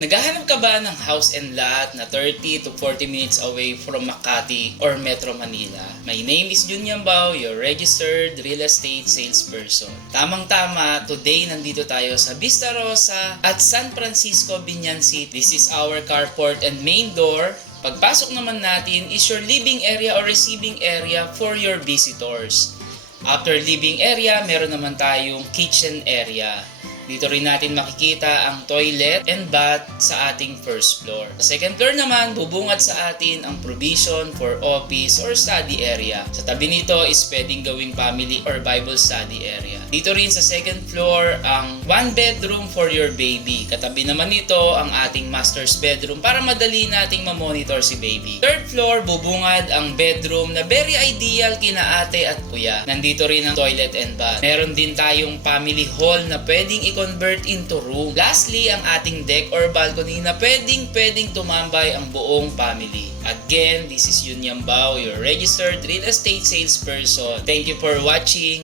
Naghahanap ka ba ng house and lot na 30 to 40 minutes away from Makati or Metro Manila? My name is Jun Yambao, your registered real estate salesperson. Tamang-tama, today nandito tayo sa Vista Rosa at San Francisco, Binyan City. This is our carport and main door. Pagpasok naman natin is your living area or receiving area for your visitors. After living area, meron naman tayong kitchen area. Dito rin natin makikita ang toilet and bath sa ating first floor. Sa second floor naman, bubungad sa atin ang provision for office or study area. Sa tabi nito is pwedeng gawing family or Bible study area. Dito rin sa second floor ang one bedroom for your baby. Katabi naman nito ang ating master's bedroom para madali nating ma-monitor si baby. Third floor, bubungad ang bedroom na very ideal kina ate at kuya. Nandito rin ang toilet and bath. Meron din tayong family hall na pwedeng i-convert into room. Lastly, ang ating deck or balcony na pwedeng tumambay ang buong family. Again, this is Yun Yambao, your registered real estate salesperson. Thank you for watching.